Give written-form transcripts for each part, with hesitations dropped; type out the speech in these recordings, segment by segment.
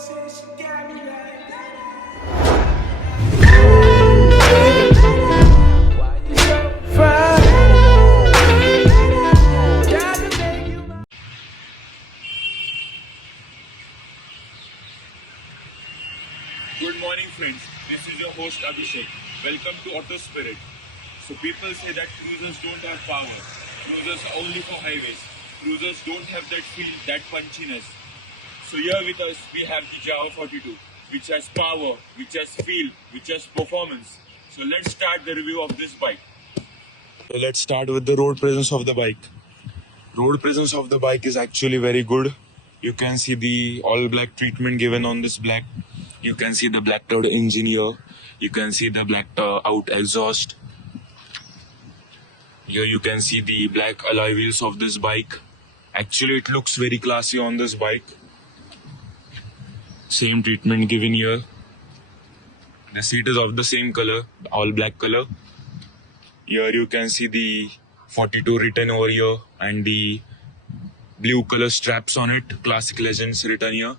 Good morning, friends. This is your host Abhishek. Welcome to Auto Spirit. So people say that cruisers don't have power. Cruisers are only for highways. Cruisers don't have that feel, that punchiness. So here with us we have the Jawa 42, which has power, which has feel, which has performance. So let's start the review of this bike. So let's start with the road presence of the bike. Road presence of the bike is actually very good. You can see the all black treatment given on this black. You can see the blacked out engine here. You can see the blacked out exhaust. Here you can see the black alloy wheels of this bike. Actually it looks very classy on this bike. Same treatment given here. The seat is of the same color, all black color. Here you can see the 42 written over here and the blue color straps on it, Classic Legends written here.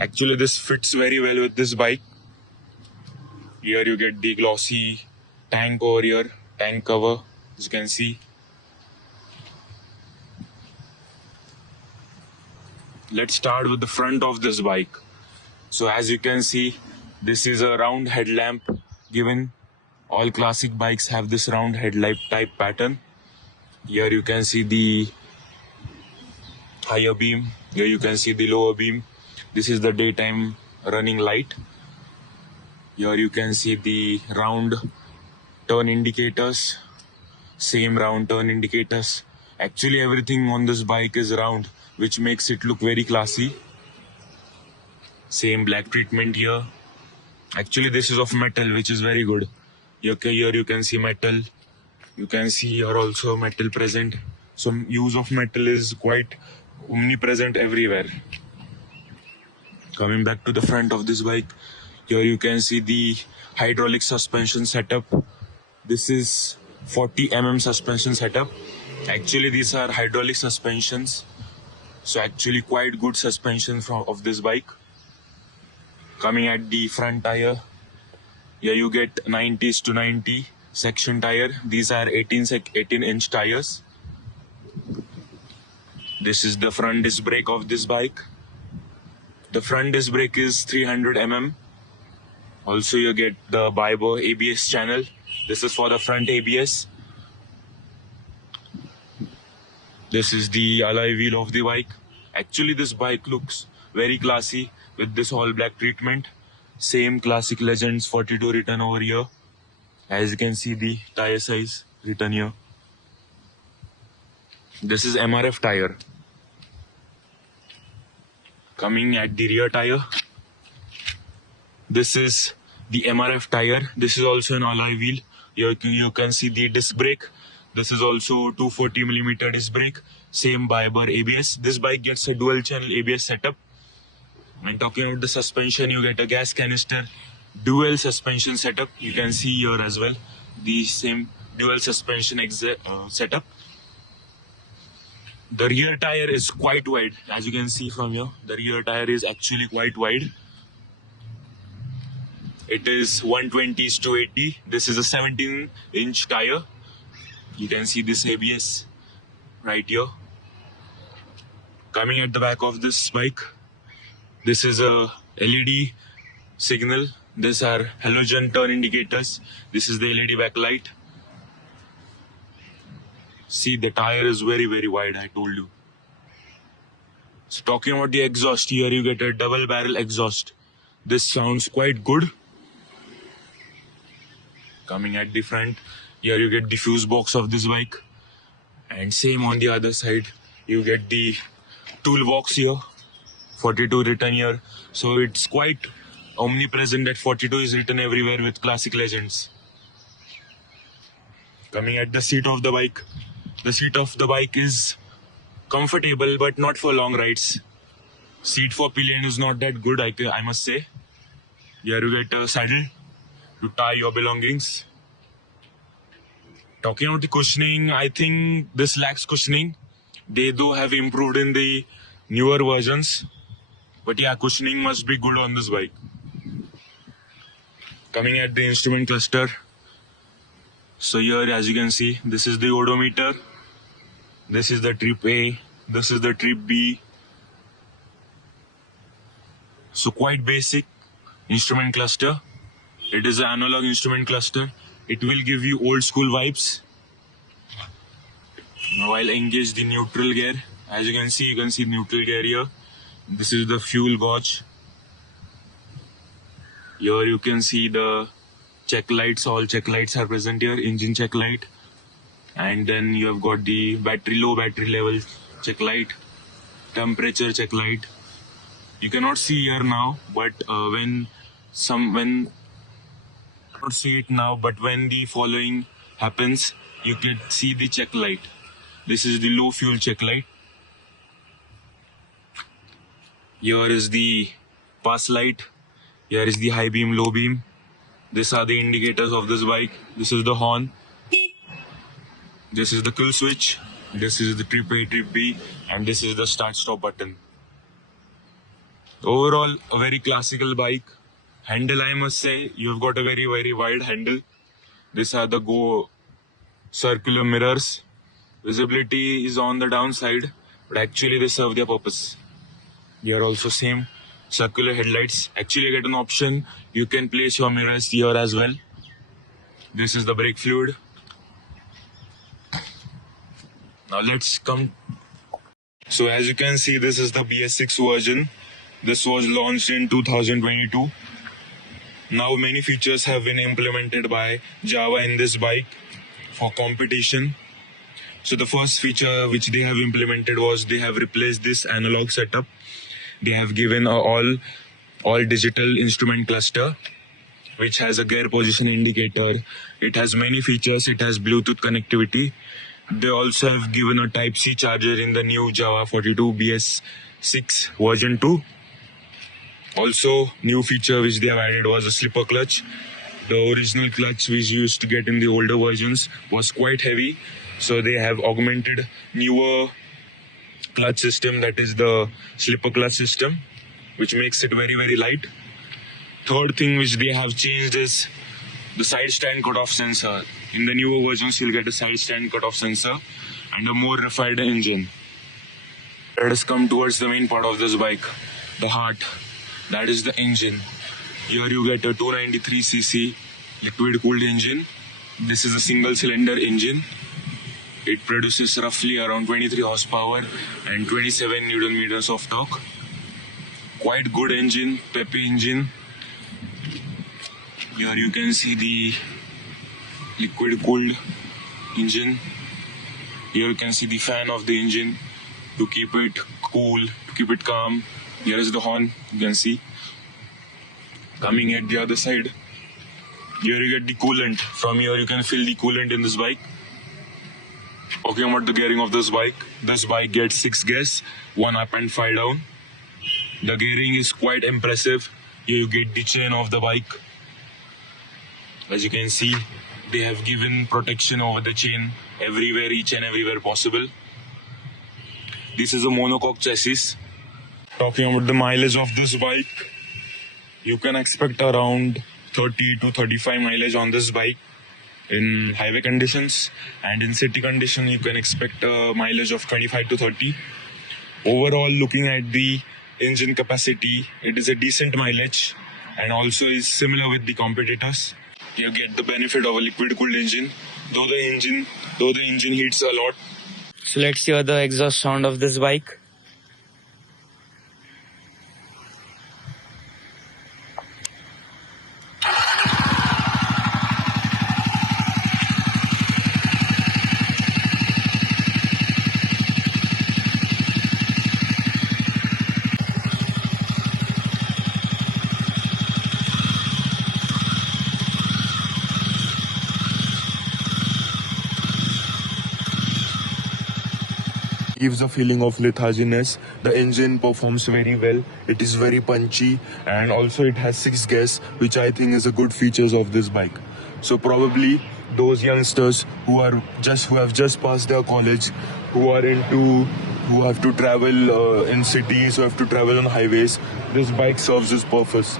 Actually this fits very well with this bike. Here you get the glossy tank over here, tank cover, as you can see. Let's start with the front of this bike. So as you can see, this is a round headlamp given. All classic bikes have this round headlight type pattern. Here you can see the higher beam. Here you can see the lower beam. This is the daytime running light. Here you can see the round turn indicators. Same round turn indicators. Actually everything on this bike is round, which makes it look very classy. Same black treatment here. Actually this is of metal, which is very good. Okay, here you can see metal. You can see here also metal present. So use of metal is quite omnipresent everywhere. Coming back to the front of this bike, here you can see the hydraulic suspension setup. This is 40 mm suspension setup. Actually these are hydraulic suspensions. So actually quite good suspension of this bike. Coming at the front tire, here you get 90s to 90 section tire. These are 18-inch tires. This is the front disc brake of this bike. The front disc brake is 300 mm. Also you get the Biber ABS channel. This is for the front ABS. This is the alloy wheel of the bike. Actually this bike looks very classy with this all black treatment. Same Classic Legends 42 written over here. As you can see the tire size written here. This is MRF tire. Coming at the rear tire. This is the MRF tire. This is also an alloy wheel. Here you can see the disc brake. This is also 240mm disc brake. Same Biber ABS. This bike gets a dual channel ABS setup. And talking about the suspension, you get a gas canister dual suspension setup. You can see here as well the same dual suspension setup. The rear tire is quite wide. As you can see from here, the rear tire is actually quite wide. It is 120s to 80. This is a 17-inch tire. You can see this ABS right here. Coming at the back of this bike, this is a LED signal. These are halogen turn indicators. This is the LED backlight. See, the tire is very, very wide, I told you. So talking about the exhaust, here you get a double barrel exhaust. This sounds quite good. Coming at the front, here you get the fuse box of this bike. And same on the other side, you get the toolbox here. 42 written here. So it's quite omnipresent that 42 is written everywhere with Classic Legends. Coming at the seat of the bike. The seat of the bike is comfortable but not for long rides. Seat for pillion is not that good, I must say. Here you get a saddle to tie your belongings. Talking about the cushioning, I think this lacks cushioning. They though have improved in the newer versions. But yeah, cushioning must be good on this bike. Coming at the instrument cluster. So here, as you can see, this is the odometer. This is the trip A. This is the trip B. So quite basic instrument cluster. It is an analog instrument cluster. It will give you old school vibes. While engage the neutral gear. As you can see neutral gear here. This is the fuel gauge. Here you can see the check lights. All check lights are present here. Engine check light. And then you have got the low battery level check light. Temperature check light. You cannot see here now, but when not see it now, but when the following happens, you can see the check light. This is the low fuel check light. Here is the pass light. Here is the high beam, low beam. These are the indicators of this bike. This is the horn. This is the kill switch. This is the trip A, trip B, and this is the start stop button. Overall, a very classical bike. Handle, I must say, you've got a very, very wide handle. These are the Go circular mirrors. Visibility is on the downside, but actually they serve their purpose. They are also same circular headlights. Actually, you get an option. You can place your mirrors here as well. This is the brake fluid. Now let's come. So as you can see, this is the BS6 version. This was launched in 2022. Now many features have been implemented by Jawa in this bike for competition. So the first feature which they have implemented was they have replaced this analog setup. They have given a all digital instrument cluster, which has a gear position indicator. It has many features. It has Bluetooth connectivity. They also have given a Type-C charger in the new Jawa 42 BS6 version 2. Also, new feature which they have added was a slipper clutch. The original clutch which you used to get in the older versions was quite heavy. So they have augmented newer clutch system, that is the slipper clutch system, which makes it very, very light. Third thing which they have changed is the side stand cutoff sensor. In the newer versions, you'll get a side stand cutoff sensor and a more refined engine. Let us come towards the main part of this bike, the heart. That is the engine. Here you get a 293cc liquid-cooled engine. This is a single-cylinder engine. It produces roughly around 23 horsepower and 27 Newton meters of torque. Quite good engine, peppy engine. Here you can see the liquid-cooled engine. Here you can see the fan of the engine to keep it cool, to keep it calm. Here is the horn, you can see. Coming at the other side, here you get the coolant. From here you can fill the coolant in this bike. Talking about the gearing of this bike gets 6 gears, 1 up and 5 down. The gearing is quite impressive. Here you get the chain of the bike. As you can see, they have given protection over the chain everywhere, each and everywhere possible. This is a monocoque chassis. Talking about the mileage of this bike, you can expect around 30 to 35 mileage on this bike in highway conditions, and in city condition you can expect a mileage of 25 to 30. Overall, looking at the engine capacity, it is a decent mileage and also is similar with the competitors. You get the benefit of a liquid cooled engine, though the engine heats a lot. So let's hear the exhaust sound of this bike. Gives a feeling of letharginess. The engine performs very well. It is very punchy, and also it has 6 gears, which I think is a good features of this bike. So probably those youngsters who have just passed their college, who are into who have to travel in cities, who have to travel on highways, this bike serves its purpose.